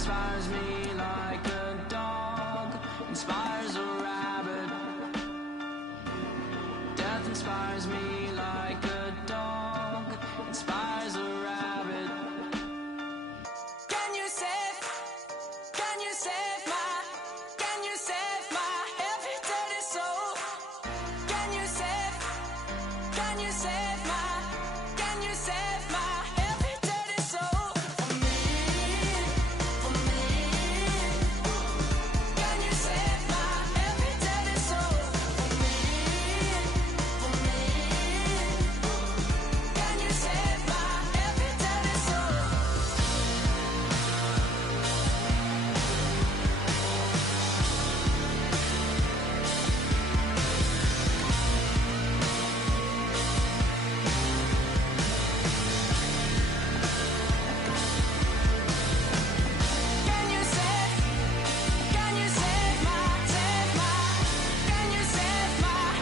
inspires me like a dog inspires a rabbit. Death inspires me like a dog inspires a rabbit. Can you save my every dirty soul? Can you save my every dirty soul? For me. Can you save my every dirty soul? For me. Can you save my every dirty soul? Can you save my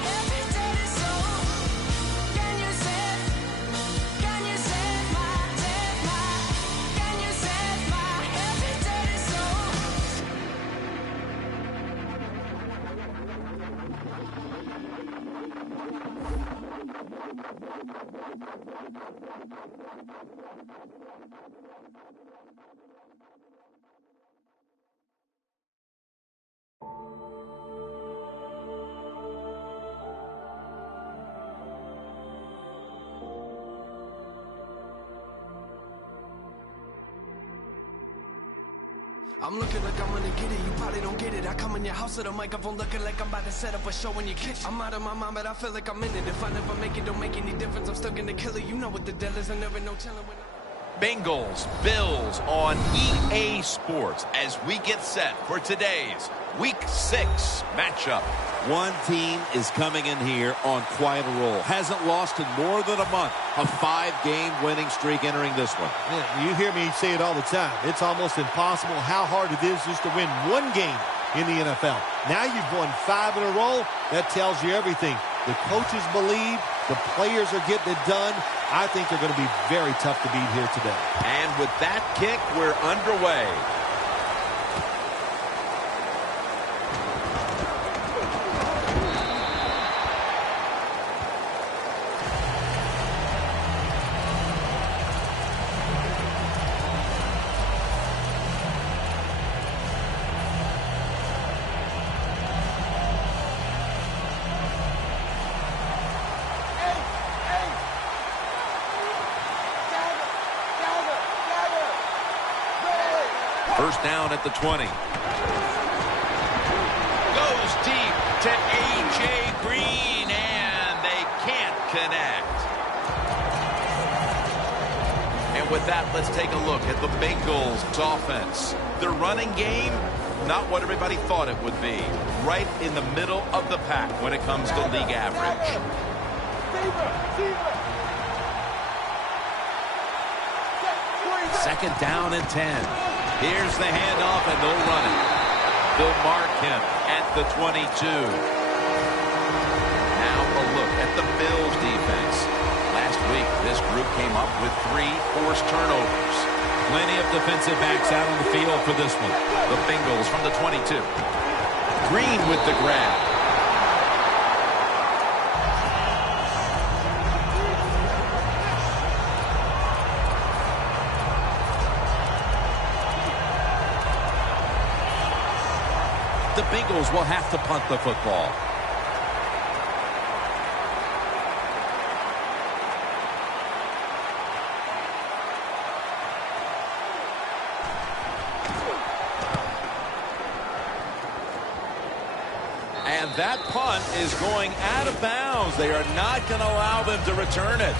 every dirty soul? Can you save my every dirty soul? I'm looking like I'm gonna get it, you probably don't get it. I come in your house with a microphone looking like I'm about to set up a show in your kitchen. I'm out of my mind, but I feel like I'm in it. If I never make it, don't make any difference. I'm still gonna kill it. You know what the deal is, and never no telling when Bengals, Bills on EA Sports as we get set for today's Week 6 matchup. One team is coming in here on quite a roll. Hasn't lost in more than a month. A 5-game winning streak entering this one. Yeah, you hear me say it all the time. It's almost impossible how hard it is just to win one game in the NFL. Now you've won 5 in a row. That tells you everything. The coaches believe. The players are getting it done. I think they're going to be very tough to beat here today. And with that kick, we're underway. First down at the 20. Goes deep to A.J. Green, and they can't connect. And with that, let's take a look at the Bengals' offense. Their running game, not what everybody thought it would be. Right in the middle of the pack when it comes to league average. Second down and 10. Here's the handoff, and they'll run it. They'll mark him at the 22. Now a look at the Bills defense. Last week, this group came up with 3 forced turnovers. Plenty of defensive backs out on the field for this one. The Bengals from the 22. Green with the grab. The Bengals will have to punt the football. And that punt is going out of bounds. They are not going to allow them to return it.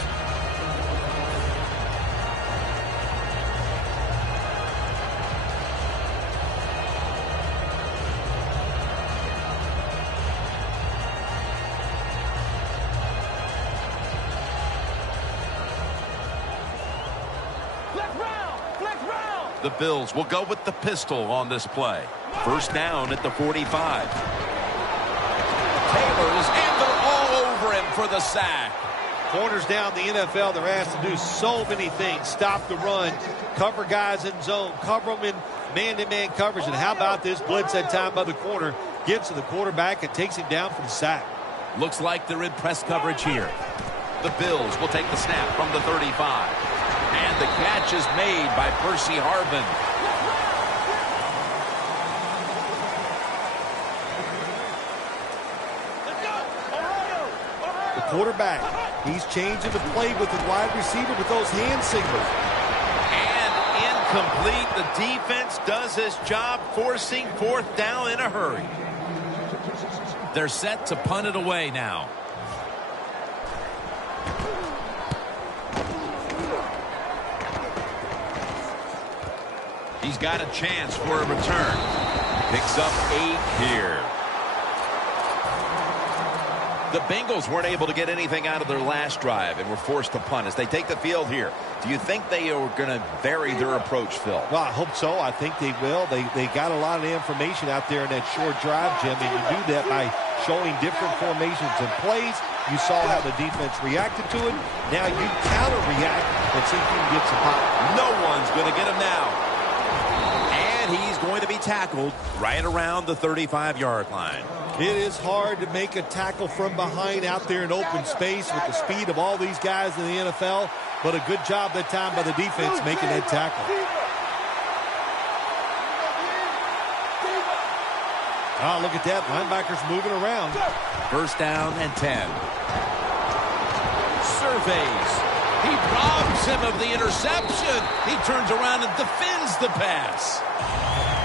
The Bills will go with the pistol on this play. First down at the 45. Taylor's, and they're all over him for the sack. Corners down the NFL, they're asked to do so many things. Stop the run, cover guys in zone, cover them in man-to-man coverage. And how about this blitz that time by the corner? Gives to the quarterback and takes him down for the sack. Looks like they're in press coverage here. The Bills will take the snap from the 35. And the catch is made by Percy Harvin. The quarterback, he's changing the play with the wide receiver with those hand signals. And incomplete. The defense does his job, forcing fourth down in a hurry. They're set to punt it away now. He's got a chance for a return. Picks up 8 here. The Bengals weren't able to get anything out of their last drive and were forced to punt as they take the field here. Do you think they are going to vary their approach, Phil? Well, I hope so. I think they will. They got a lot of information out there in that short drive, Jim, and you do that by showing different formations and plays. You saw how the defense reacted to it. Now you counter-react and see if you can get some pop. No one's going to get him now. And he's going to be tackled right around the 35-yard line. It is hard to make a tackle from behind out there in open space with the speed of all these guys in the NFL, but a good job that time by the defense making that tackle. Oh, look at that. Linebackers moving around. First down and 10. Surveys. He robs him of the interception. He turns around and defends the pass.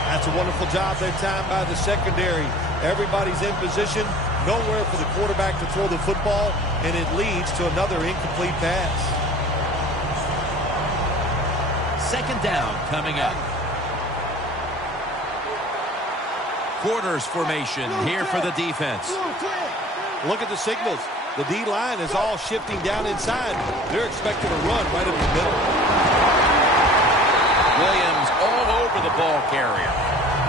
That's a wonderful job that time by the secondary. Everybody's in position. Nowhere for the quarterback to throw the football, and it leads to another incomplete pass. Second down coming up. Quarters formation here for the defense. Look at the signals. The D-line is all shifting down inside. They're expecting a run right in the middle. Williams all over the ball carrier.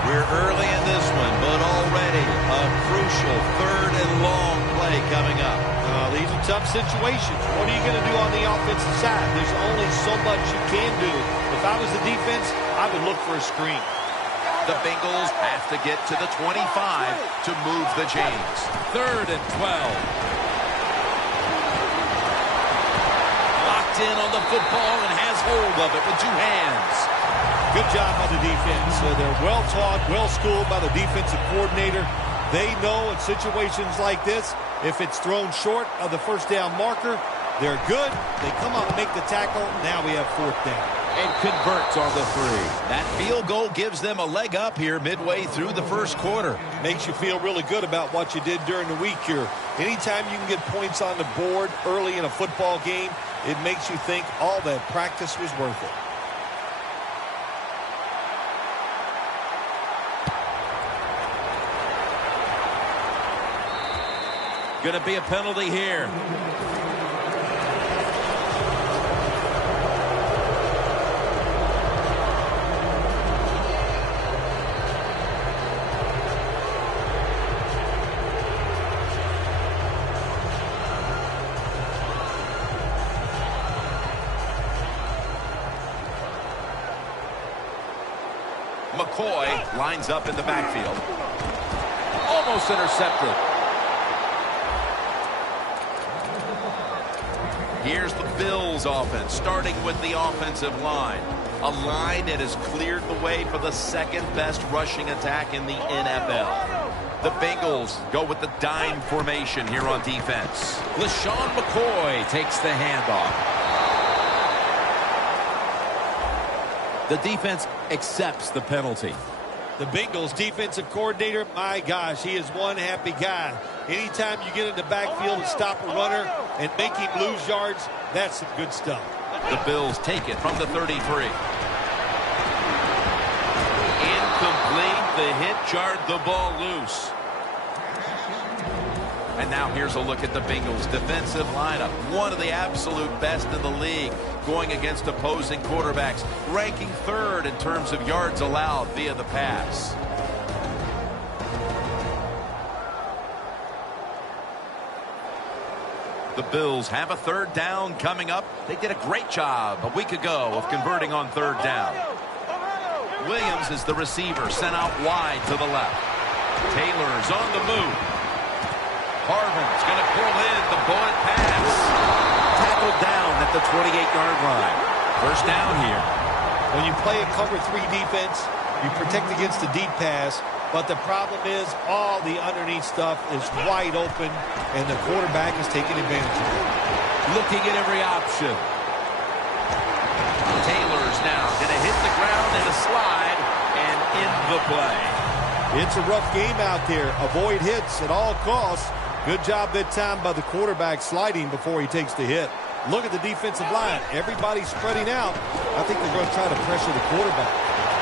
We're early in this one, but already a crucial third and long play coming up. These are tough situations. What are you going to do on the offensive side? There's only so much you can do. If I was the defense, I would look for a screen. The Bengals have to get to the 25 to move the chains. Third and 12. Locked in on the football and has hold of it with 2 hands. Good job by the defense. They're well-taught, well-schooled by the defensive coordinator. They know in situations like this, if it's thrown short of the first down marker, they're good. They come up and make the tackle. Now we have fourth down. And converts on the 3. That field goal gives them a leg up here midway through the first quarter. Makes you feel really good about what you did during the week here. Anytime you can get points on the board early in a football game, it makes you think all that practice was worth it. Going to be a penalty here. McCoy lines up in the backfield. Almost intercepted. Here's the Bills offense, starting with the offensive line. A line that has cleared the way for the second-best rushing attack in the NFL. The Bengals go with the dime formation here on defense. LaShawn McCoy takes the handoff. The defense accepts the penalty. The Bengals defensive coordinator, my gosh, he is one happy guy. Anytime you get in the backfield and stop a runner and make him lose yards, that's some good stuff. The Bills take it from the 33. Incomplete. The hit jarred the ball loose. And now here's a look at the Bengals defensive lineup. One of the absolute best in the league, going against opposing quarterbacks, ranking 3rd in terms of yards allowed via the pass. The Bills have a third down coming up. They did a great job a week ago of converting on third down. Williams is the receiver, sent out wide to the left. Taylor's on the move. Harvin's going to pull in the bullet pass. Tackled down at the 28-yard line. First down here. When you play a cover 3 defense, you protect against the deep pass, but the problem is all the underneath stuff is wide open, and the quarterback is taking advantage of it. Looking at every option. Taylor's now going to hit the ground in a slide and in the play. It's a rough game out there. Avoid hits at all costs. Good job that time by the quarterback sliding before he takes the hit. Look at the defensive line. Everybody's spreading out. I think they're going to try to pressure the quarterback.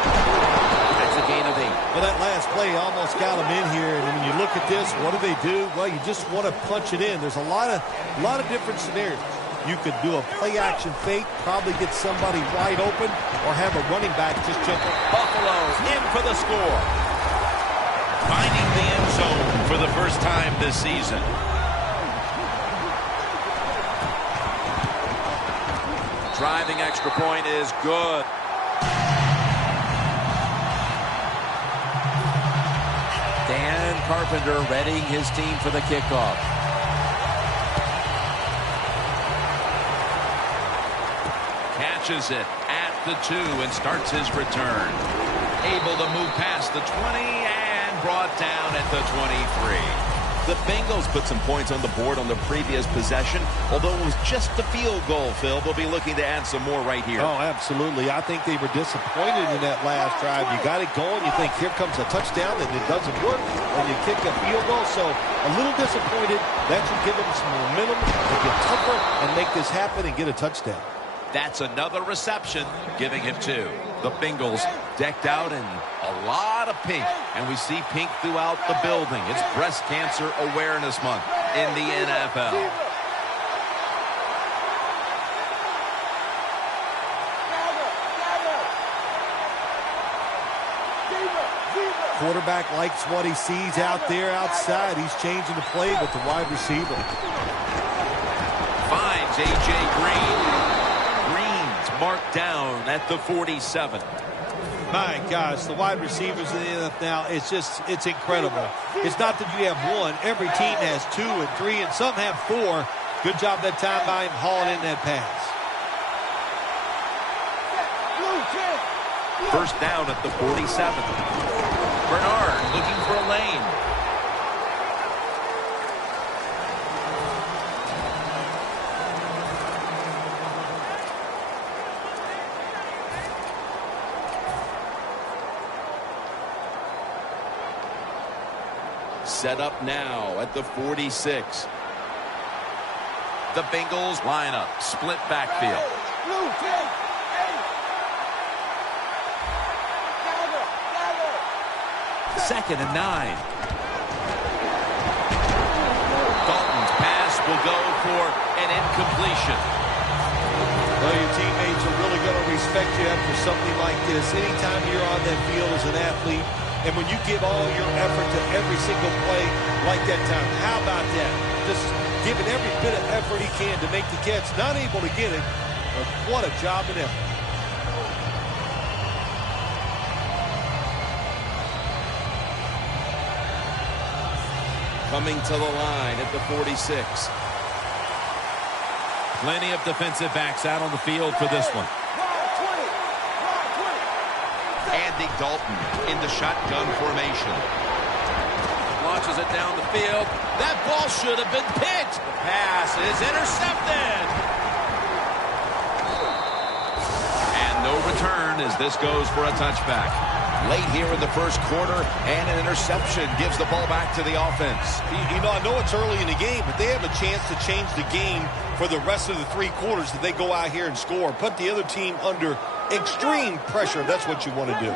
That's a gain of 8. Well, that last play almost got them in here. And when you look at this, what do? Well, you just want to punch it in. There's a lot of different scenarios. You could do a play-action fake, probably get somebody wide open, or have a running back just jump up. Buffalo in for the score. Finding the end zone for the first time this season. Driving extra point is good. Dan Carpenter readying his team for the kickoff. Catches it at the 2 and starts his return. Able to move past the 20 and brought down at the 23. The Bengals put some points on the board on the previous possession. Although it was just a field goal, Phil, they'll be looking to add some more right here. Oh, absolutely. I think they were disappointed in that last drive. You got it going. You think, here comes a touchdown, and it doesn't work. And you kick a field goal. So a little disappointed. That should give them some momentum to get tougher and make this happen and get a touchdown. That's another reception, giving him 2. The Bengals decked out in a lot of pink, and we see pink throughout the building. It's Breast Cancer Awareness Month in the NFL. Quarterback likes what he sees out there outside. He's changing the play with the wide receiver. Finds A.J. Green. Marked down at the 47. My gosh, the wide receivers in the NFL now, it's incredible. It's not that you have one. Every team has 2 and 3, and some have 4. Good job that time by him hauling in that pass. First down at the 47. Bernard looking for a lane. Set up now at the 46. The Bengals lineup, split backfield. Second and 9. Dalton's pass will go for an incompletion. Well, your teammates are really going to respect you after something like this. Anytime you're on that field as an athlete, and when you give all your effort to every single play like that time, how about that? Just giving every bit of effort he can to make the catch. Not able to get it, but what a job and effort. Coming to the line at the 46. Plenty of defensive backs out on the field for this one. Andy Dalton in the shotgun formation. Launches it down the field. That ball should have been picked. The pass is intercepted. And no return as this goes for a touchback. Late here in the first quarter, and an interception gives the ball back to the offense. You know, I know it's early in the game, but they have a chance to change the game for the rest of the 3 quarters if they go out here and score. Put the other team under extreme pressure. That's what you want to do.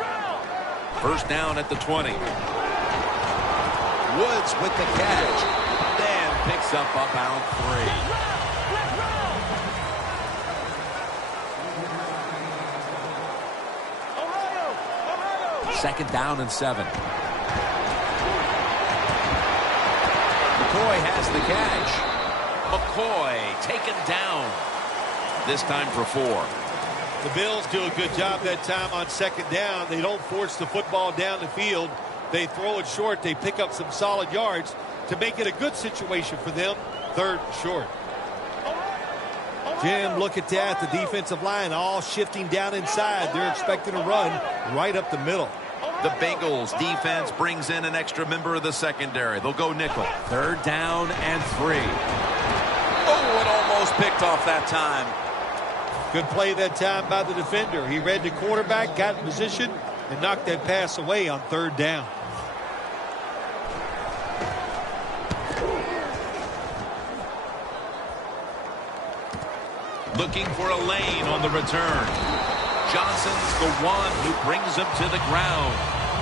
First down at the 20. Woods with the catch. Then picks up about 3. Second down and 7. McCoy has the catch. McCoy taken down. This time for 4. The Bills do a good job that time on second down. They don't force the football down the field. They throw it short. They pick up some solid yards to make it a good situation for them. 3rd and short. Jim, look at that. The defensive line all shifting down inside. They're expecting to run right up the middle. The Bengals defense brings in an extra member of the secondary. They'll go nickel. 3rd down and 3. Oh, it almost picked off that time. Good play that time by the defender. He read the quarterback, got in position, and knocked that pass away on 3rd down. Looking for a lane on the return. Johnson's the one who brings him to the ground.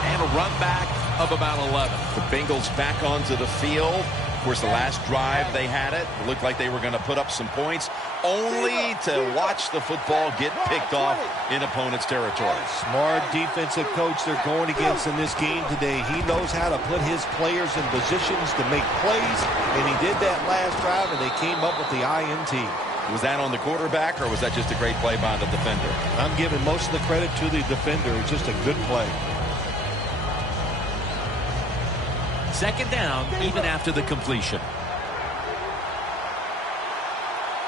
And a run back of about 11. The Bengals back onto the field. Of course, the last drive they had it looked like they were going to put up some points, only to watch the football get picked off in opponent's territory. Smart defensive coach they're going against in this game today. He knows how to put his players in positions to make plays, and he did that last drive, and they came up with the INT. Was that on the quarterback, or was that just a great play by the defender? I'm giving most of the credit to the defender. It's just a good play. 2nd down, even after the completion.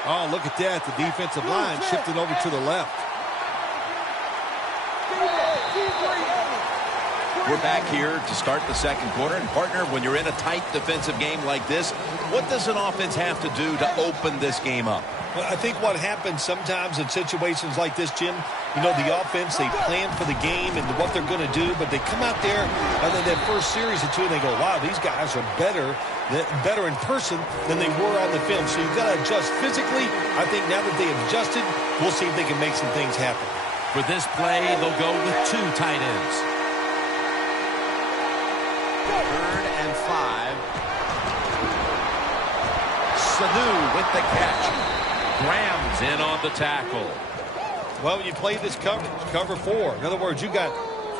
Oh, look at that. The defensive line shifted over to the left. We're back here to start the 2nd quarter. And, partner, when you're in a tight defensive game like this, what does an offense have to do to open this game up? Well, I think what happens sometimes in situations like this, Jim, you know, the offense, they plan for the game and what they're going to do, but they come out there and then that first series or two, and they go, wow, these guys are better in person than they were on the film. So you've got to adjust physically. I think now that they have adjusted, we'll see if they can make some things happen. For this play, they'll go with 2 tight ends. 3rd and 5. Sanu with the catch. Graham's in on the tackle. Well, you play this coverage, cover 4. In other words, you got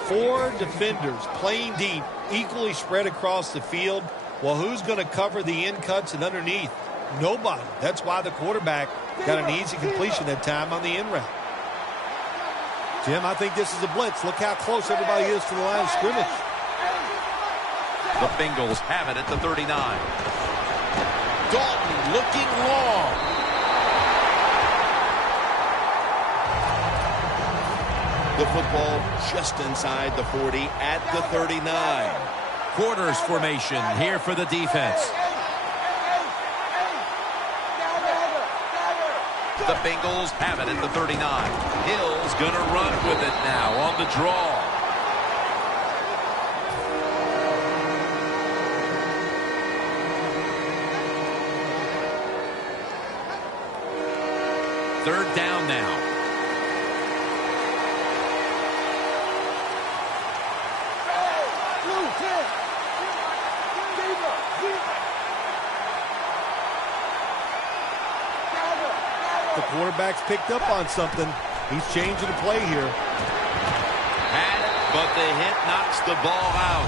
4 defenders playing deep, equally spread across the field. Well, who's going to cover the in cuts and underneath? Nobody. That's why the quarterback got an easy completion that time on the in route. Jim, I think this is a blitz. Look how close everybody is to the line of scrimmage. The Bengals have it at the 39. Dalton looking long. The football just inside the 40 at the 39. Quarters formation here for the defense. The Bengals have it at the 39. Hill's going to run with it now on the draw. Third down now. The quarterback's picked up on something. He's changing the play here. Had it, but the hit knocks the ball out.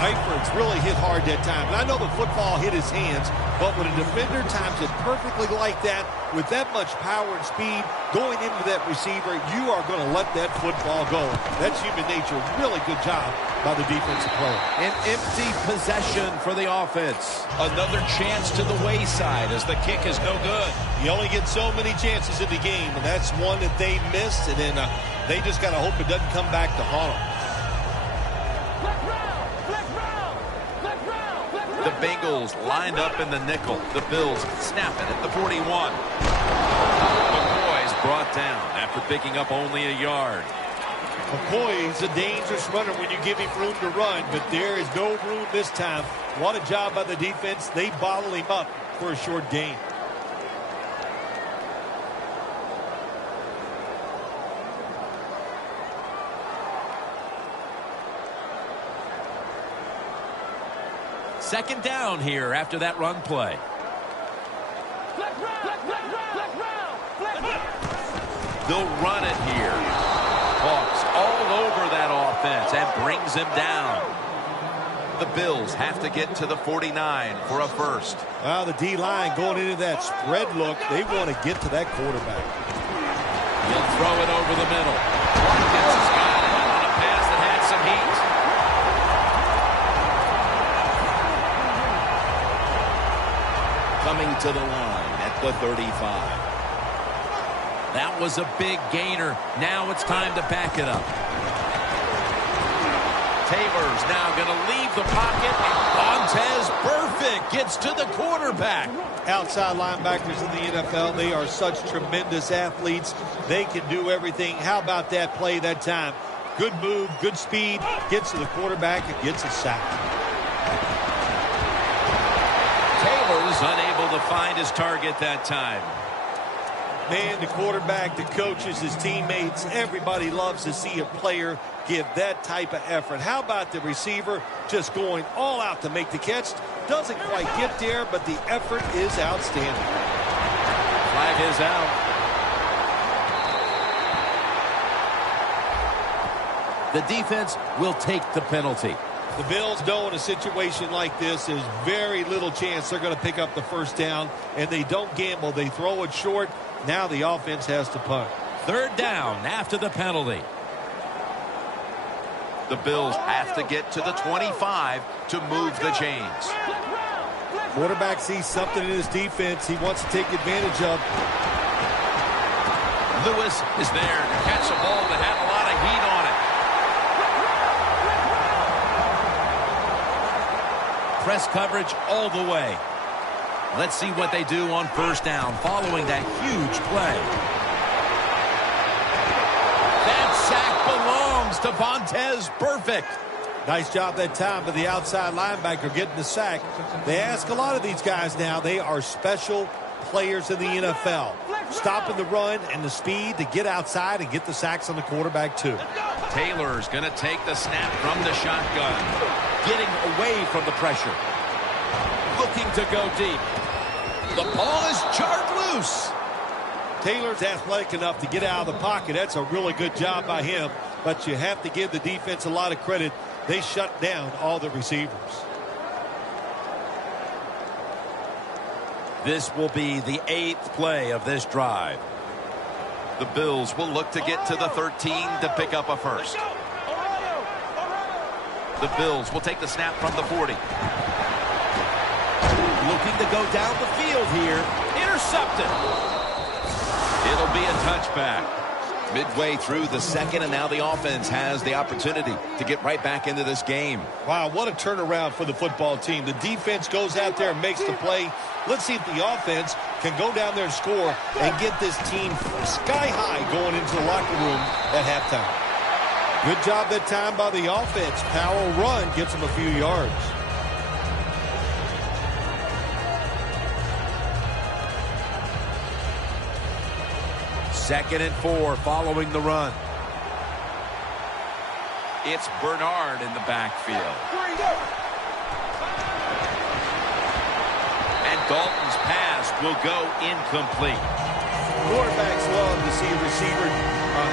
Eiferd's really hit hard that time. And I know the football hit his hands, but when a defender times it perfectly like that, with that much power and speed going into that receiver, you are going to let that football go. That's human nature. Really good job by the defensive player. An empty possession for the offense. Another chance to the wayside as the kick is no good. You only get so many chances in the game, and that's one that they missed, and then they just got to hope it doesn't come back to haunt them. The Bengals lined up in the nickel. The Bills snapping at the 41. McCoy's brought down after picking up only a yard. McCoy's a dangerous runner when you give him room to run, but there is no room this time. What a job by the defense. They bottle him up for a short gain. Second down here after that run play. They'll run it here. Hawks all over that offense and brings him down. The Bills have to get to the 49 for a first. Well, the D-line going into that spread look, they want to get to that quarterback. He'll throw it over the middle. Watkins has got it on a pass that had some heat. Coming to the line at the 35. That was a big gainer. Now it's time to back it up. Taylor's now going to leave the pocket. Montez Perfect gets to the quarterback. Outside linebackers in the NFL, they are such tremendous athletes. They can do everything. How about that play that time? Good move, good speed, gets to the quarterback and gets a sack. Taylor's unable to find his target that time. Man, the quarterback, the coaches, his teammates, everybody loves to see a player give that type of effort. How about the receiver just going all out to make the catch? Doesn't quite get there, but the effort is outstanding. Flag is out. The defense will take the penalty. The Bills know in a situation like this, there's very little chance they're going to pick up the first down, and they don't gamble. They throw it short. Now the offense has to punt. Third down after the penalty. The Bills have to get to the 25 to move the chains. Quarterback sees something in his defense he wants to take advantage of. Lewis is there to catch a ball that had a lot of heat on it. Press coverage all the way. Let's see what they do on first down following that huge play. That sack belongs to Montez Perfect. Nice job that time by the outside linebacker getting the sack. They ask a lot of these guys now. They are special players in the NFL. Stopping the run and the speed to get outside and get the sacks on the quarterback too. Taylor's going to take the snap from the shotgun. Getting away from the pressure. Looking to go deep. The ball is jarred loose. Taylor's athletic enough to get out of the pocket. That's a really good job by him. But you have to give the defense a lot of credit. They shut down all the receivers. This will be the 8th play of this drive. The Bills will look to get to the 13 to pick up a first. The Bills will take the snap from the 40. Looking to go down the field here. Intercepted. It'll be a touchback. Midway through the second, and now the offense has the opportunity to get right back into this game. Wow, what a turnaround for the football team. The defense goes out there and makes the play. Let's see if the offense can go down there and score and get this team sky high going into the locker room at halftime. Good job that time by the offense. Power run gets them a few yards. Second and 4 following the run. It's Bernard in the backfield. And Dalton's pass will go incomplete. Quarterbacks love to see a receiver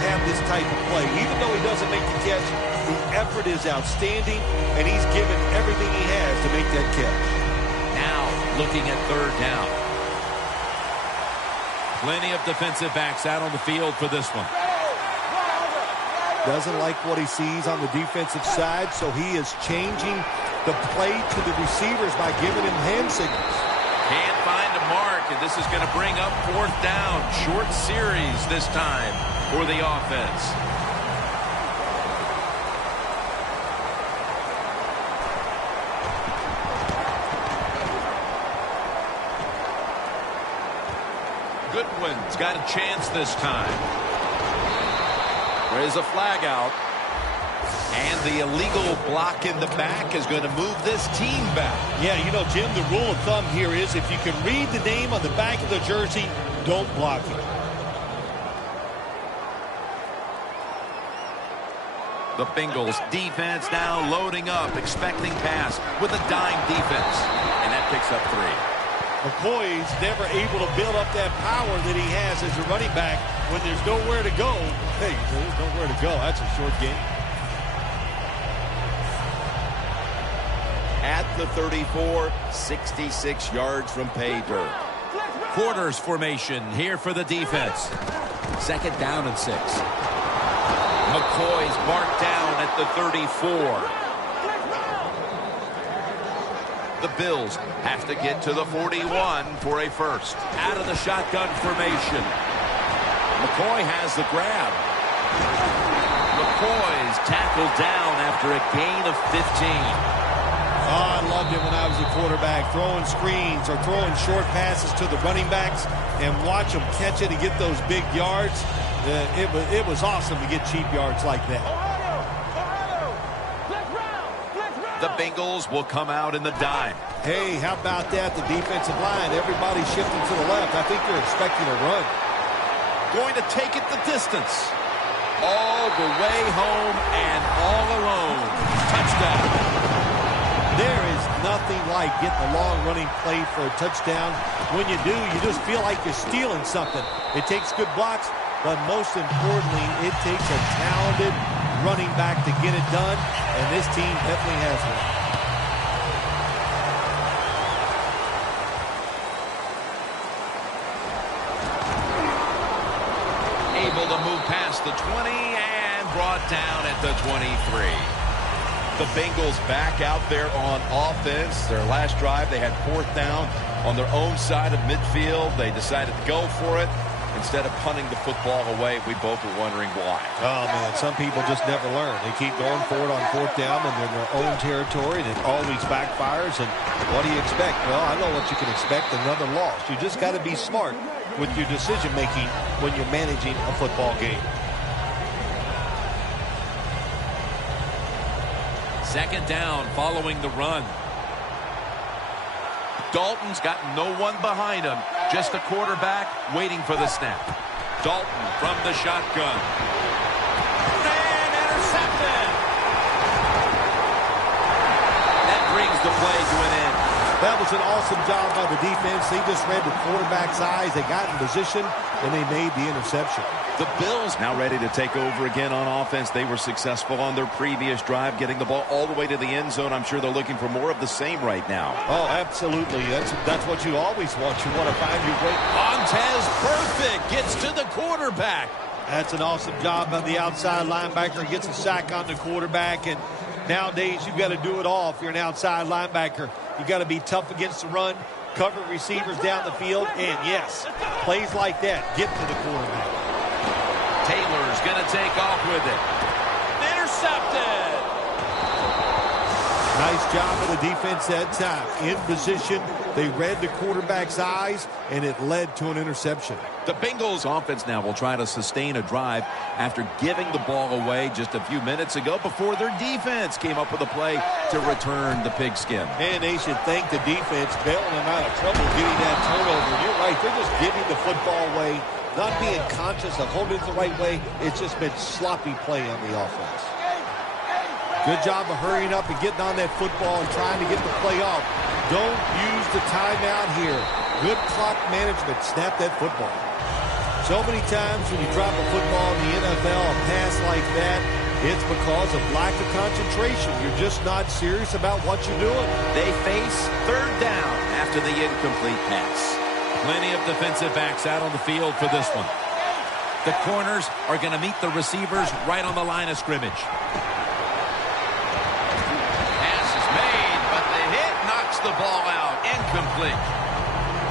have this type of play. Even though he doesn't make the catch, the effort is outstanding, and he's given everything he has to make that catch. Now looking at third down. Plenty of defensive backs out on the field for this one. Doesn't like what he sees on the defensive side, so he is changing the play to the receivers by giving him hand signals. Can't find a mark, and this is going to bring up fourth down. Short series this time for the offense. Goodwin's got a chance this time. There's a flag out. And the illegal block in the back is going to move this team back. Yeah, you know, Jim, the rule of thumb here is if you can read the name on the back of the jersey, don't block it. The Bengals defense now loading up, expecting pass with a dime defense. And that picks up 3. McCoy's never able to build up that power that he has as a running back when there's nowhere to go. Hey, there's nowhere to go. That's a short game. at the 34, 66 yards from pay dirt. Quarters formation here for the defense. 2nd down and 6. McCoy's marked down at the 34. The Bills have to get to the 41 for a first. Out of the shotgun formation. McCoy has the grab. McCoy's tackled down after a gain of 15. Oh, I loved it when I was a quarterback, throwing screens or throwing short passes to the running backs and watch them catch it and get those big yards. It was awesome to get cheap yards like that. The Bengals will come out in the dime. Hey, how about that? The defensive line, everybody shifting to the left. I think they're expecting a run. Going to take it the distance. All the way home and all alone. Touchdown. There is nothing like getting a long running play for a touchdown. When you do, you just feel like you're stealing something. It takes good blocks, but most importantly, it takes a talented running back to get it done, and this team definitely has one. Able to move past the 20 and brought down at the 23. The Bengals back out there on offense. Their last drive, they had 4th down on their own side of midfield. They decided to go for it instead of punting the football away. We both were wondering why. Oh, man, some people just never learn. They keep going for it on 4th down and they're in their own territory, and it always backfires. And what do you expect? Well, I know what you can expect, another loss. You just got to be smart with your decision-making when you're managing a football game. 2nd down following the run. Dalton's got no one behind him. Just a quarterback waiting for the snap. Dalton from the shotgun. And intercepted. That brings the play to an end. That was an awesome job by the defense. They just read the quarterback's eyes. They got in position, and they made the interception. The Bills now ready to take over again on offense. They were successful on their previous drive, getting the ball all the way to the end zone. I'm sure they're looking for more of the same right now. Oh, absolutely. That's what you always want. You want to find your way. Montez perfect. Gets to the quarterback. That's an awesome job by the outside linebacker. Gets a sack on the quarterback. And nowadays, you've got to do it all if you're an outside linebacker. You've got to be tough against the run, cover receivers down the field, and yes, plays like that get to the quarterback. Taylor's going to take off with it. Intercepted. Nice job of the defense that time. In position, they read the quarterback's eyes, and it led to an interception. The Bengals offense now will try to sustain a drive after giving the ball away just a few minutes ago before their defense came up with a play to return the pigskin. And they should thank the defense bailing them out of trouble getting that turnover. You're right. They're just giving the football away, not being conscious of holding it the right way. It's just been sloppy play on the offense. Good job of hurrying up and getting on that football and trying to get the play off. Don't use the timeout here. Good clock management. Snap that football. So many times when you drop a football in the NFL, a pass like that, it's because of lack of concentration. You're just not serious about what you're doing. They face 3rd down after the incomplete pass. Plenty of defensive backs out on the field for this one. The corners are going to meet the receivers right on the line of scrimmage. Pass is made, but the hit knocks the ball out. Incomplete.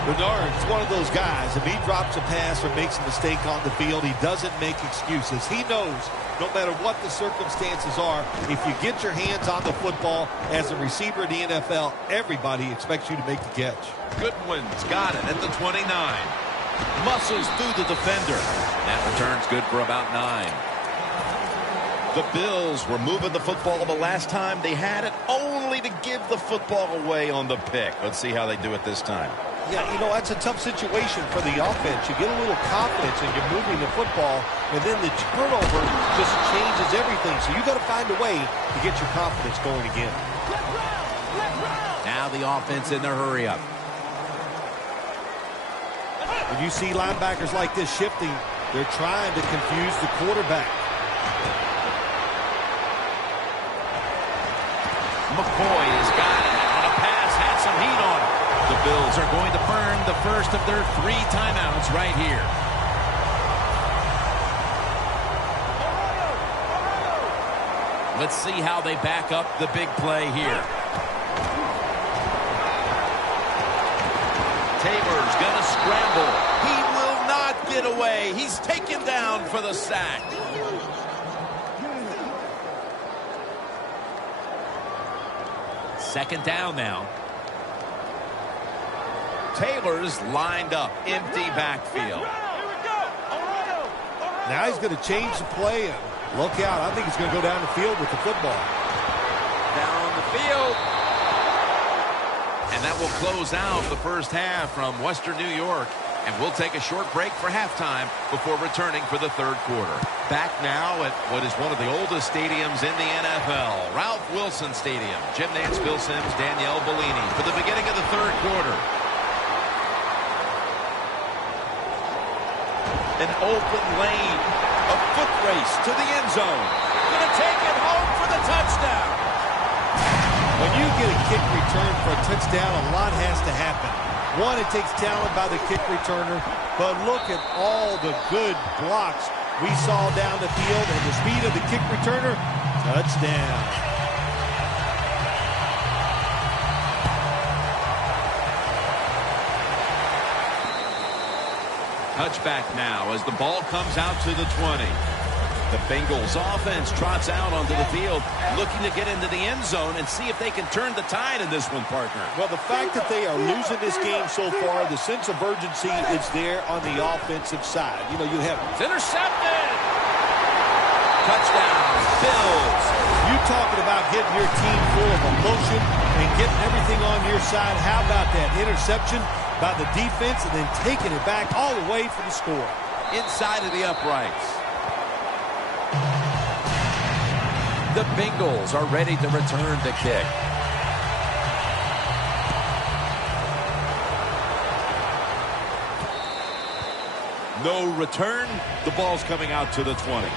Bernard's one of those guys. If he drops a pass or makes a mistake on the field, he doesn't make excuses. He knows no matter what the circumstances are, if you get your hands on the football as a receiver in the NFL, everybody expects you to make the catch. Goodwin's got it at the 29. Muscles through the defender. That return's good for about 9. The Bills were moving the football the last time they had it, only to give the football away on the pick. Let's see how they do it this time. Yeah, you know, that's a tough situation for the offense. You get a little confidence and you're moving the football, and then the turnover just changes everything. So you got to find a way to get your confidence going again. Now the offense in their hurry up. When you see linebackers like this shifting, they're trying to confuse the quarterback. McCoy has got it on Bills are going to burn the first of their 3 timeouts right here. Let's see how they back up the big play here. Taylor's going to scramble. He will not get away. He's taken down for the sack. Second down now. Taylor's lined up. Empty backfield. Now he's going to change the play and look out. I think he's going to go down the field with the football. Down the field. And that will close out the first half from Western New York. And we'll take a short break for halftime before returning for the third quarter. Back now at what is one of the oldest stadiums in the NFL, Ralph Wilson Stadium. Jim Nantz, Bill Sims, Danielle Bellini for the beginning of the third quarter. An open lane, a foot race to the end zone. Going to take it home for the touchdown. When you get a kick return for a touchdown, a lot has to happen. One, it takes talent by the kick returner, but look at all the good blocks we saw down the field and the speed of the kick returner. Touchdown. Touchback now as the ball comes out to the 20. The Bengals offense trots out onto the field, looking to get into the end zone and see if they can turn the tide in this one, partner. Well, the fact that they are losing this game so far, the sense of urgency is there on the offensive side. You know, you have... It's intercepted! Touchdown, Bills! You talking about getting your team full of emotion and getting everything on your side. How about that interception by the defense and then taking it back all the way for the score? Inside of the uprights. The Bengals are ready to return the kick. No return. The ball's coming out to the 20.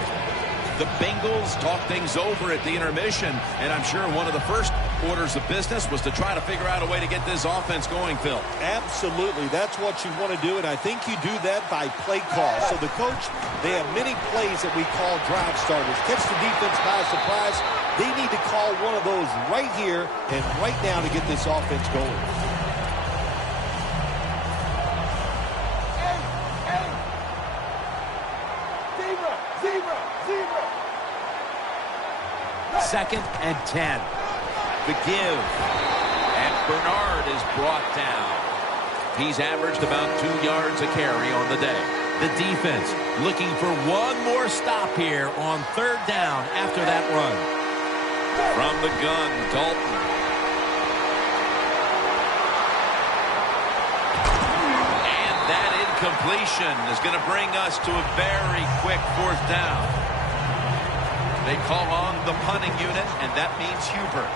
The Bengals talk things over at the intermission, and I'm sure one of the first orders of business was to try to figure out a way to get this offense going, Phil. Absolutely. That's what you want to do, and I think you do that by play call. So the coach, they have many plays that we call drive starters. Catch the defense by surprise. They need to call one of those right here and right now to get this offense going. Second and 10. The give. And Bernard is brought down. He's averaged about 2 yards a carry on the day. The defense looking for one more stop here on third down after that run. From the gun, Dalton. And that incompletion is going to bring us to a very quick fourth down. They call on the punting unit, and that means Hubert.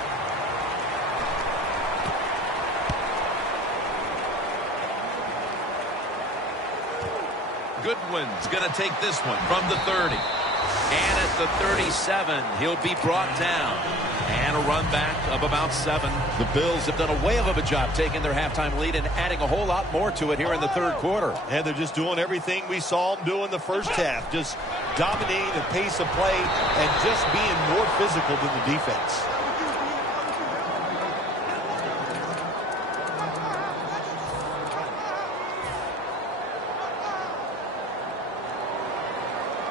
Goodwin's going to take this one from the 30. And at the 37, he'll be brought down. And a run back of about 7. The Bills have done a whale of a job taking their halftime lead and adding a whole lot more to it here in the third quarter. And they're just doing everything we saw them do in the first half. Just dominating the pace of play and just being more physical than the defense.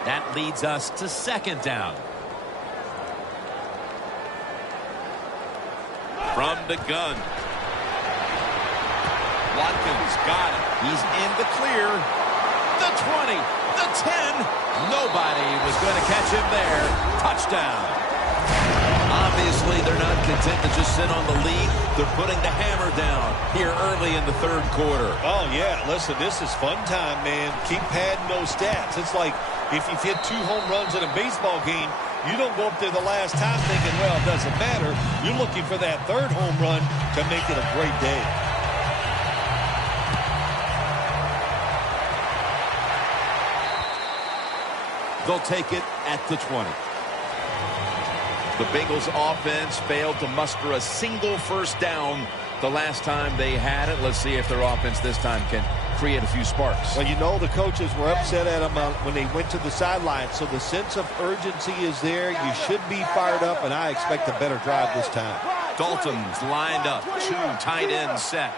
That leads us to second down. From the gun. Watkins got it. He's in the clear. The 20, the 10. Nobody was going to catch him there. Touchdown. Obviously, they're not content to just sit on the lead. They're putting the hammer down here early in the third quarter. Oh, yeah. Listen, this is fun time, man. Keep padding those stats. It's like if you've hit 2 home runs in a baseball game, you don't go up there the last time thinking, well, it doesn't matter. You're looking for that third home run to make it a great day. They'll take it at the 20. The Bengals offense failed to muster a single first down the last time they had it. Let's see if their offense this time can create a few sparks. Well, you know the coaches were upset at them when they went to the sideline, so the sense of urgency is there. You should be fired up, and I expect a better drive this time. Dalton's lined up, 2 tight ends set.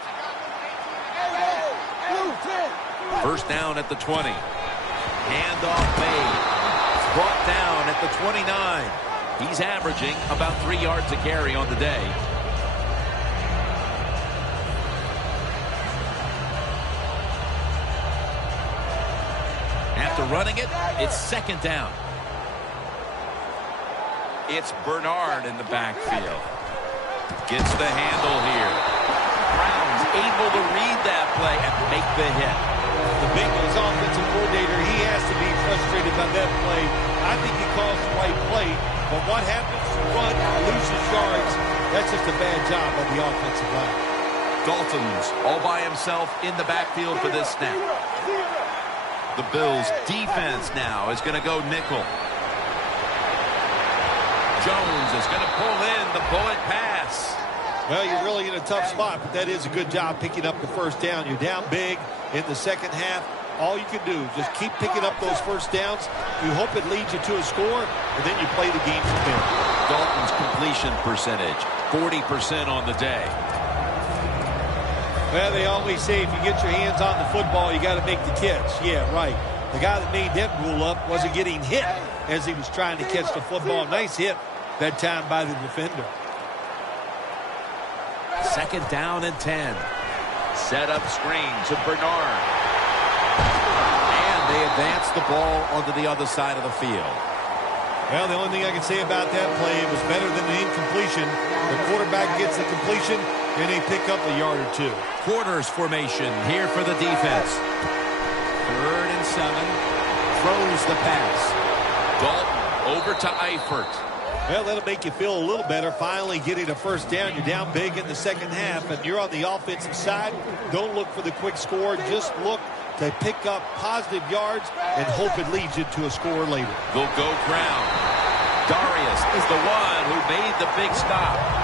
First down at the 20. Handoff made. Brought down at the 29. He's averaging about 3 yards a carry on the day. After running it, it's second down. It's Bernard in the backfield. Gets the handle here. Brown's able to read that play and make the hit. The Bengals offensive coordinator, he has to be frustrated by that play. I think he calls the right play, but what happens? Run, loses yards. That's just a bad job by the offensive line. Dalton's all by himself in the backfield for this snap. The Bills' defense now is going to go nickel. Jones is going to pull in the bullet pass. Well, you're really in a tough spot, but that is a good job picking up the first down. You're down big in the second half. All you can do is just keep picking up those first downs. You hope it leads you to a score, and then you play the game from there. Dalton's completion percentage, 40% on the day. Well, they always say if you get your hands on the football, you got to make the catch. Yeah, right. The guy that made that rule up wasn't getting hit as he was trying to catch the football. Nice hit that time by the defender. Second down and 10. Set up screen to Bernard. And they advance the ball onto the other side of the field. Well, the only thing I can say about that play, it was better than the incompletion. The quarterback gets the completion, and they pick up a yard or 2. Quarters formation here for the defense. 3rd and 7. Throws the pass. Dalton over to Eifert. Well, that'll make you feel a little better. Finally getting a first down. You're down big in the second half, and you're on the offensive side. Don't look for the quick score. Just look to pick up positive yards and hope it leads you to a score later. They'll go ground. Darius is the one who made the big stop.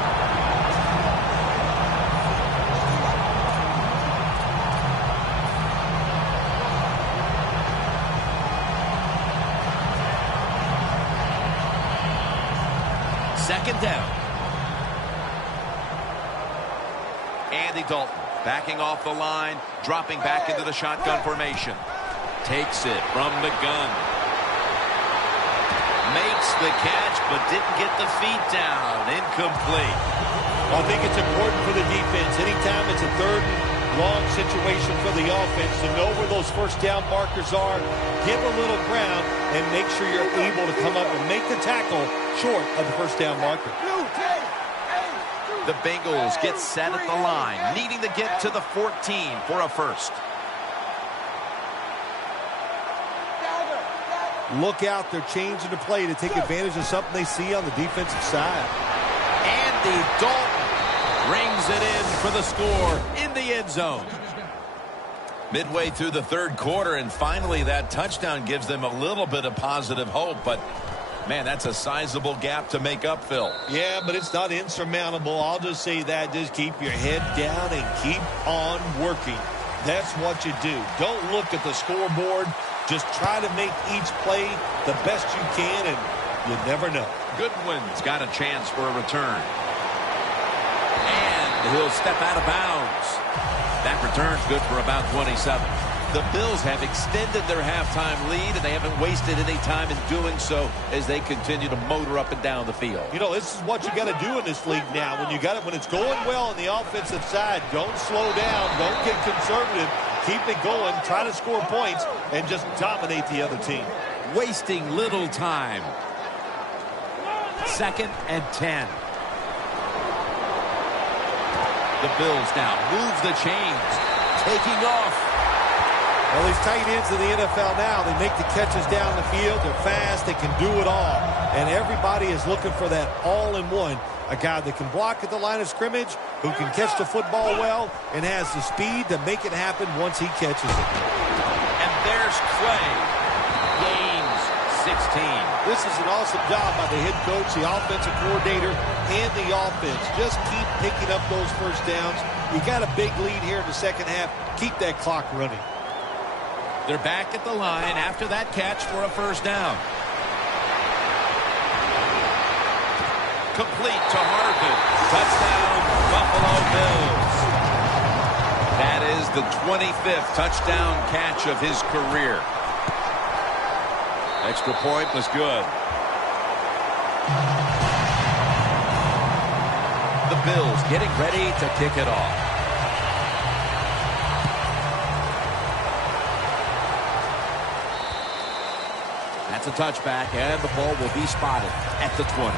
Second down. Andy Dalton backing off the line, dropping back into the shotgun formation. Takes it from the gun. Makes the catch, but didn't get the feet down. Incomplete. Well, I think it's important for the defense. Anytime it's a 3rd and long situation for the offense to know where those first down markers are, give a little ground, and make sure you're able to come up and make the tackle short of the first down marker. The Bengals get set at the line, needing to get to the 14 for a first. Look out, they're changing the play to take advantage of something they see on the defensive side. Andy Dalton rings it in for the score in the end zone. Midway through the 3rd quarter, and finally that touchdown gives them a little bit of positive hope, but man, that's a sizable gap to make up, Phil. Yeah, but it's not insurmountable. I'll just say that. Just keep your head down and keep on working. That's what you do. Don't look at the scoreboard. Just try to make each play the best you can, and you never know. Goodwin's got a chance for a return. And he'll step out of bounds. That return's good for about 27. The Bills have extended their halftime lead, and they haven't wasted any time in doing so as they continue to motor up and down the field. You know, this is what you got to do in this league now. When it's going well on the offensive side, don't slow down. Don't get conservative. Keep it going. Try to score points and just dominate the other team. Wasting little time. 2nd and 10. The Bills now move the chains. Taking off. Well, these tight ends in the NFL now, they make the catches down the field. They're fast. They can do it all. And everybody is looking for that all-in-one. A guy that can block at the line of scrimmage, who can catch the football well, and has the speed to make it happen once he catches it. And there's Clay. Gains 16. This is an awesome job by the head coach, the offensive coordinator, and the offense. Just keep picking up those first downs. You got a big lead here in the second half. Keep that clock running. They're back at the line after that catch for a first down. Complete to Harvin. Touchdown, Buffalo Bills. That is the 25th touchdown catch of his career. Extra point was good. The Bills getting ready to kick it off. That's a touchback, and the ball will be spotted at the 20.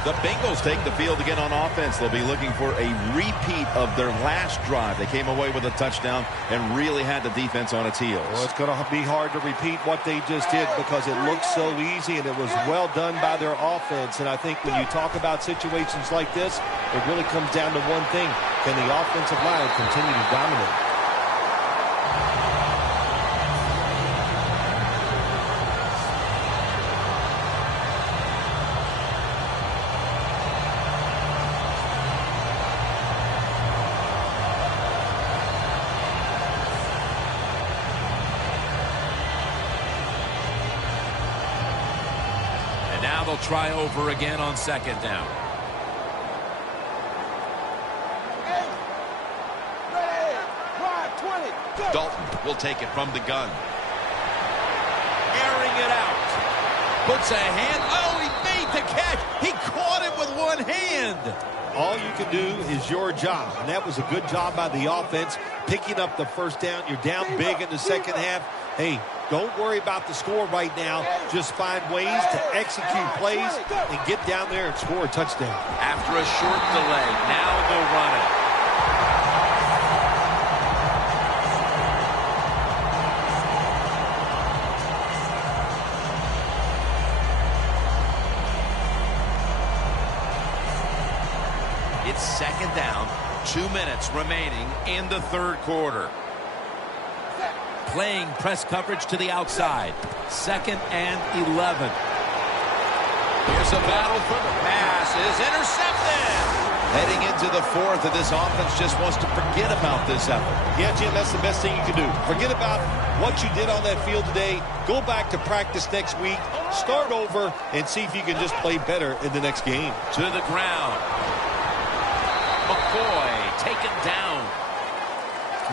The Bengals take the field again on offense. They'll be looking for a repeat of their last drive. They came away with a touchdown and really had the defense on its heels. Well, it's going to be hard to repeat what they just did because it looked so easy and it was well done by their offense. And I think when you talk about situations like this, it really comes down to one thing. Can the offensive line continue to dominate? Now they'll try over again on second down. Dalton will take it from the gun. Airing it out. Puts a hand. Oh, he made the catch. He caught it with one hand. All you can do is your job, and that was a good job by the offense, picking up the first down. You're down big in the second half. Hey, don't worry about the score right now. Just find ways to execute plays and get down there and score a touchdown. After a short delay, now they'll run it. It's second down, 2 minutes remaining in the third quarter. Playing press coverage to the outside. 2nd and 11. Here's a battle for the pass. Is intercepted. Heading into the fourth, and this offense just wants to forget about this effort. Yeah, Jim, that's the best thing you can do. Forget about what you did on that field today. Go back to practice next week. Start over and see if you can just play better in the next game. To the ground. McCoy taken down.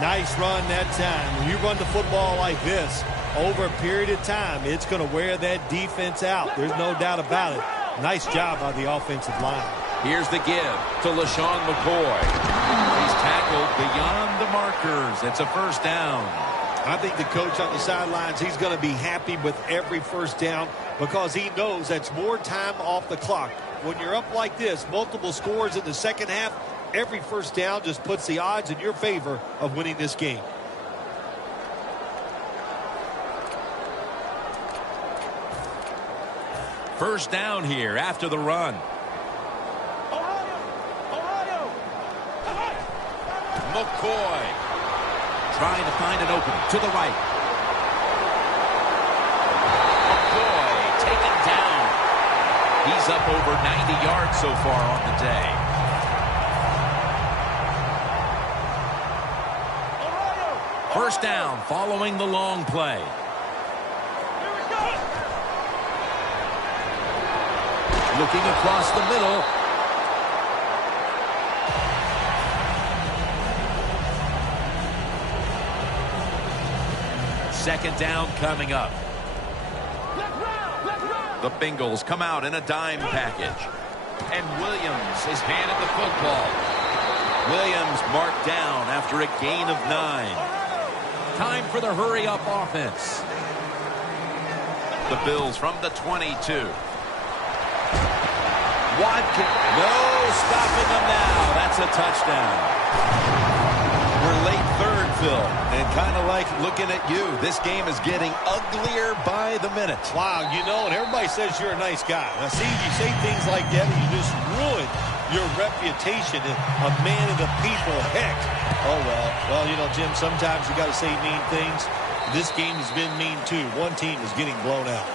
Nice run that time. When you run the football like this, over a period of time, it's going to wear that defense out. There's no doubt about it. Nice job by the offensive line. Here's the give to LaShawn McCoy. He's tackled beyond the markers. It's a first down. I think the coach on the sidelines, he's going to be happy with every first down because he knows that's more time off the clock. When you're up like this, multiple scores in the second half, every first down just puts the odds in your favor of winning this game. First down here after the run. McCoy trying to find an opening to the right. McCoy taken down. He's up over 90 yards so far on the day. First down following the long play. Looking across the middle. Second down coming up. The Bengals come out in a dime package. And Williams is handed the football. Williams marked down after a gain of 9. Time for the hurry-up offense. The Bills from the 22. Watkins. No stopping them now. That's a touchdown. We're late third, Phil, and kind of like looking at you. This game is getting uglier by the minute. Wow, you know, and everybody says you're a nice guy. Now, see, you say things like that, and you just ruin your reputation as a man of the people. Heck. Oh, well. Well, you know, Jim, sometimes you got to say mean things. This game has been mean, too. One team is getting blown out.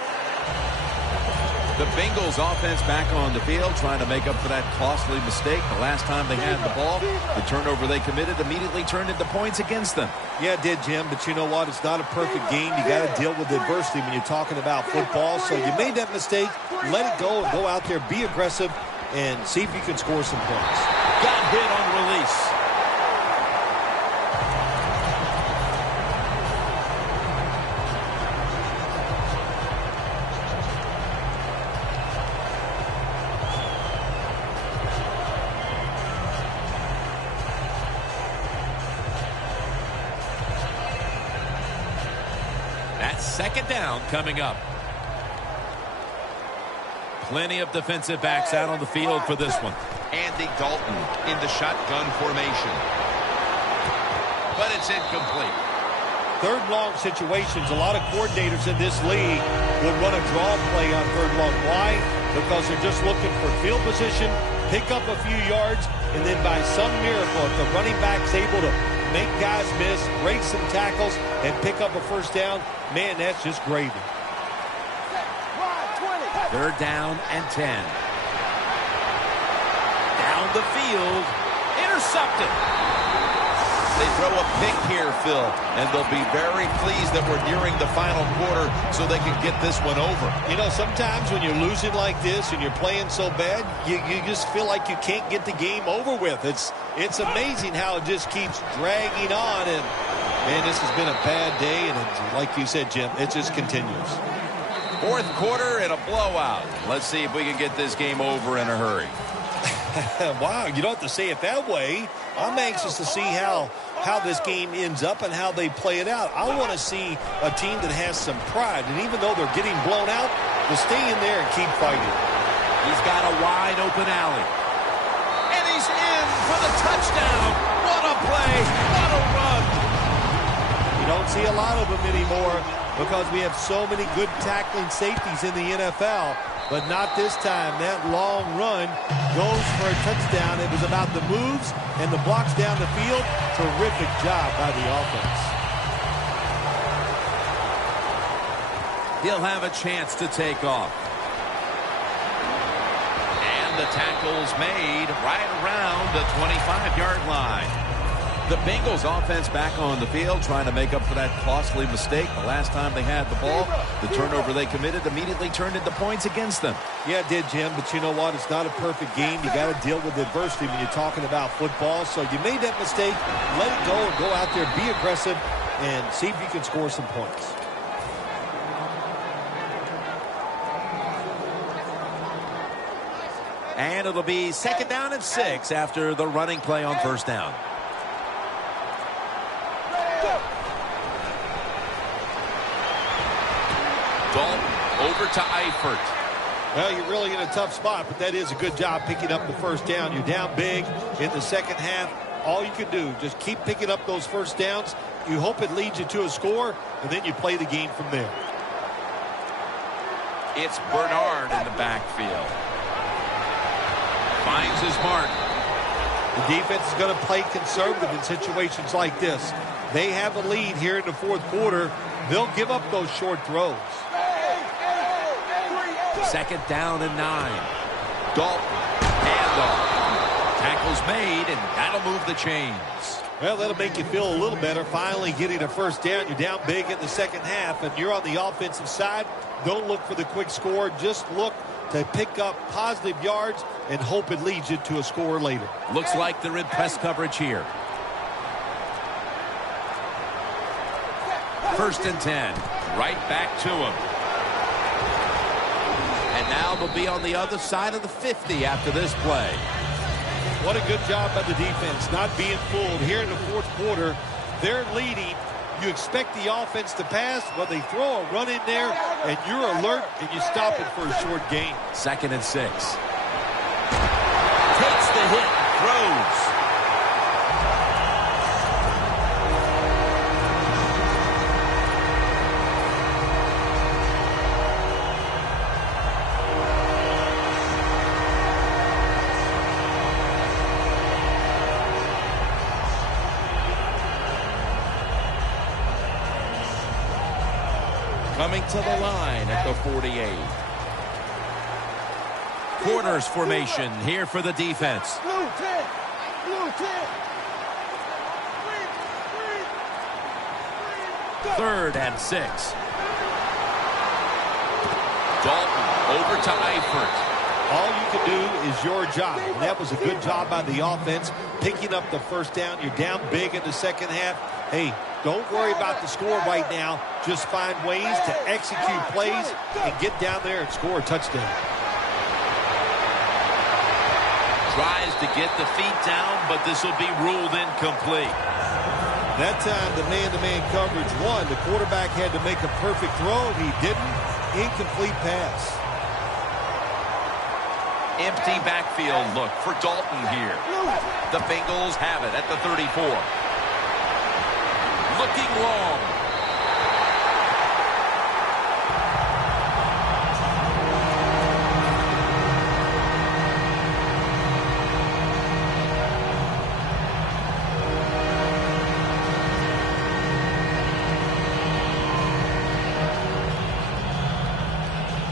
The Bengals offense back on the field trying to make up for that costly mistake. The last time they had the ball, the turnover they committed immediately turned into points against them. Yeah, it did, Jim, but you know what? It's not a perfect game. You got to deal with adversity when you're talking about football. So you made that mistake, let it go, and go out there, be aggressive, and see if you can score some points. Got hit on release. Second down coming up. Plenty of defensive backs out on the field for this one. Andy Dalton in the shotgun formation. But it's incomplete. Third long situations, a lot of coordinators in this league will run a draw play on third long. Why? Because they're just looking for field position, pick up a few yards, and then by some miracle, if the running back's able to make guys miss, break some tackles, and pick up a first down, man, that's just gravy. Third down and 10. Down the field. Intercepted. They throw a pick here, Phil, and they'll be very pleased that we're nearing the final quarter so they can get this one over. You know, sometimes when you're losing like this and you're playing so bad, you just feel like you can't get the game over with. It's amazing how it just keeps dragging on, and man, this has been a bad day, and like you said, Jim, it just continues. Fourth quarter and a blowout. Let's see if we can get this game over in a hurry. Wow, you don't have to say it that way. I'm anxious to see how this game ends up and how they play it out. I want to see a team that has some pride, and even though they're getting blown out, to stay in there and keep fighting. He's got a wide open alley. And he's in for the touchdown. What a play. What a run. You don't see a lot of them anymore because we have so many good tackling safeties in the NFL. But not this time. That long run goes for a touchdown. It was about the moves and the blocks down the field. Terrific job by the offense. He'll have a chance to take off. And the tackle's made right around the 25-yard line. The Bengals offense back on the field trying to make up for that costly mistake. The last time they had the ball, the turnover they committed immediately turned into points against them. Yeah, it did, Jim, but you know what? It's not a perfect game. You got to deal with adversity when you're talking about football. So you made that mistake, let it go, and go out there, be aggressive, and see if you can score some points. And it'll be second down and 6 after the running play on first down. Dalton over to Eifert. Well, you're really in a tough spot, but that is a good job picking up the first down. You're down big in the second half. All you can do, just keep picking up those first downs. You hope it leads you to a score, and then you play the game from there. It's Bernard in the backfield. Finds his mark. The defense is going to play conservative in situations like this. They have a lead here in the fourth quarter. They'll give up those short throws. Second down and 9. Dalton. Handoff. Tackle's made, and that'll move the chains. Well, that'll make you feel a little better. Finally getting a first down. You're down big in the second half, and you're on the offensive side. Don't look for the quick score. Just look to pick up positive yards and hope it leads you to a score later. Looks like they're in press coverage here. First and 10. Right back to him. And now they'll be on the other side of the 50 after this play. What a good job by the defense, not being fooled. Here in the fourth quarter, they're leading. You expect the offense to pass, but they throw a run in there, and you're alert, and you stop it for a short gain. Second and 6. Takes the hit, throws. coming to the line at the 48. Corners formation here for the defense. Blue 10. Blue 10. 3rd and 6. Dalton over to Eifert. All you can do is your job. And that was a good job by the offense, picking up the first down. You're down big in the second half. Hey, don't worry about the score right now. Just find ways to execute plays and get down there and score a touchdown. Tries to get the feet down, but this will be ruled incomplete. That time, the man-to-man coverage won. The quarterback had to make a perfect throw. He didn't. Incomplete pass. Empty backfield look for Dalton here. The Bengals have it at the 34. Looking long.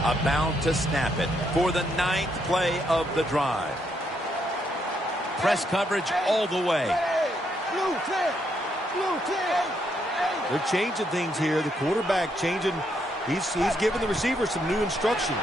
About to snap it for the 9th play of the drive. Press coverage all the way. Blue 10. Blue 10. They're changing things here. The quarterback changing. He's giving the receiver some new instructions.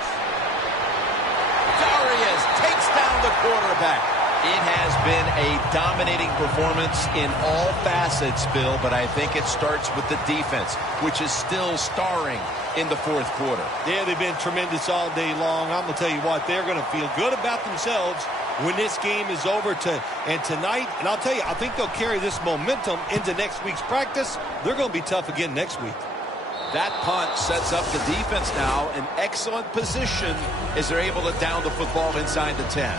Darius takes down the quarterback. It has been a dominating performance in all facets, Bill, but I think it starts with the defense, which is still starring in the 4th quarter. Yeah, they've been tremendous all day long. I'm going to tell you what, they're going to feel good about themselves when this game is over and tonight. And I'll tell you, I think they'll carry this momentum into next week's practice. They're going to be tough again next week. That punt sets up the defense now in excellent position as they're able to down the football inside the 10.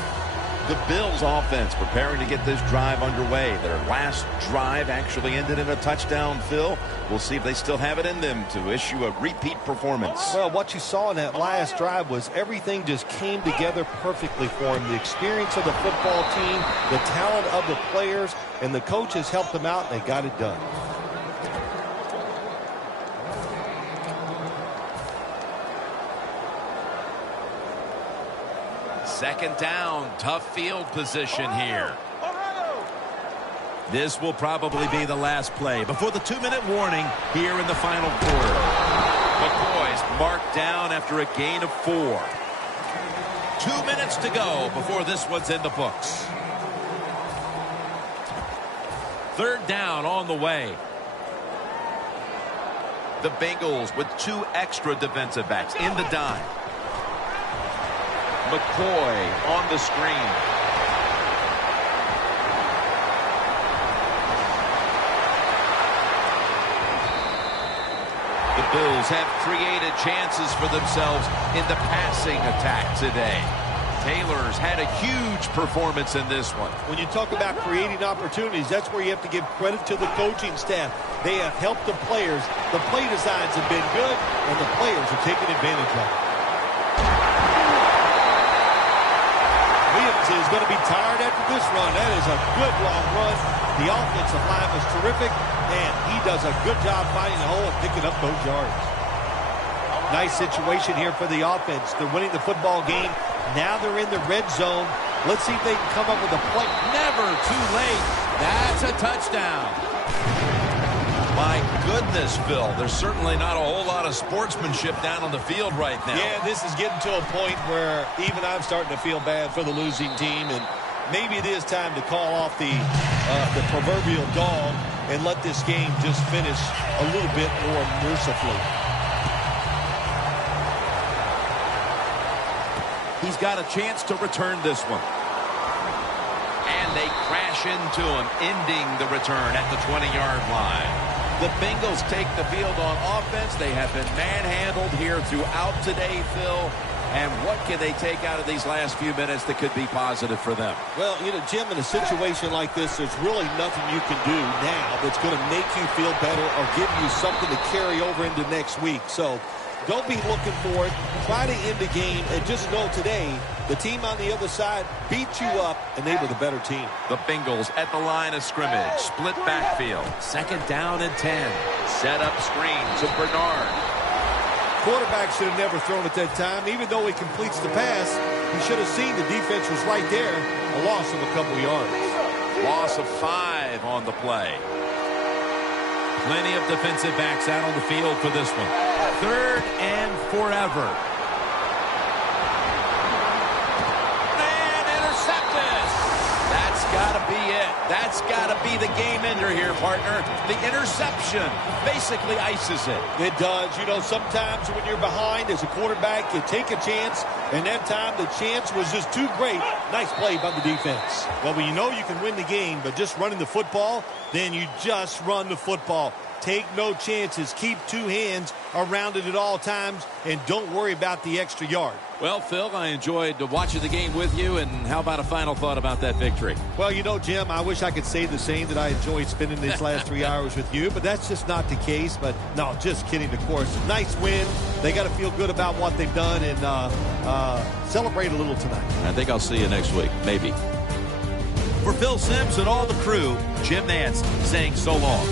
The Bills offense preparing to get this drive underway. Their last drive actually ended in a touchdown, Phil. We'll see if they still have it in them to issue a repeat performance. Well, what you saw in that last drive was everything just came together perfectly for him. The experience of the football team, the talent of the players, and the coaches helped them out, and they got it done. Second down, tough field position here. This will probably be the last play before the 2-minute warning here in the final quarter. McCoy's marked down after a gain of 4. 2 minutes to go before this one's in the books. 3rd down on the way. The Bengals with 2 extra defensive backs in the dime. McCoy on the screen. The Bills have created chances for themselves in the passing attack today. Taylor's had a huge performance in this one. When you talk about creating opportunities, that's where you have to give credit to the coaching staff. They have helped the players. The play designs have been good, and the players are taking advantage of it. Is going to be tired after this run. That is a good long run. The offensive line was terrific, and he does a good job finding the hole and picking up those yards. Nice situation here for the offense. They're winning the football game. Now they're in the red zone. Let's see if they can come up with a play. Never too late. That's a touchdown. My goodness, Phil, there's certainly not a whole lot of sportsmanship down on the field right now. Yeah, this is getting to a point where even I'm starting to feel bad for the losing team, and maybe it is time to call off the proverbial dog and let this game just finish a little bit more mercifully. He's got a chance to return this one. And they crash into him, ending the return at the 20-yard line. The Bengals take the field on offense. They have been manhandled here throughout today, Phil. And what can they take out of these last few minutes that could be positive for them? Well, you know, Jim, in a situation like this, there's really nothing you can do now that's going to make you feel better or give you something to carry over into next week. So don't be looking for it. Try to end the game and just know today the team on the other side beat you up, and they were the better team. The Bengals at the line of scrimmage. Split backfield. 2nd down and 10. Set up screen to Bernard. Quarterback should have never thrown at that time. Even though he completes the pass, he should have seen the defense was right there. A loss of a couple yards. Loss of 5 on the play. Plenty of defensive backs out on the field for this one. 3rd and forever. And intercepted. That's got to be it. That's got to be the game ender here, partner. The interception basically ices it. It does. You know, sometimes when you're behind as a quarterback, you take a chance, and that time the chance was just too great. Nice play by the defense. Well, when you know you can win the game, but just running the football, then you just run the football. Take no chances. Keep 2 hands around it at all times, and don't worry about the extra yard. Well, Phil, I enjoyed watching the game with you, and how about a final thought about that victory? Well, you know, Jim, I wish I could say the same, that I enjoyed spending these last 3 hours with you, but that's just not the case. But, no, just kidding, of course. Nice win. They got to feel good about what they've done and celebrate a little tonight. I think I'll see you next week, maybe. For Phil Simms and all the crew, Jim Nance saying so long.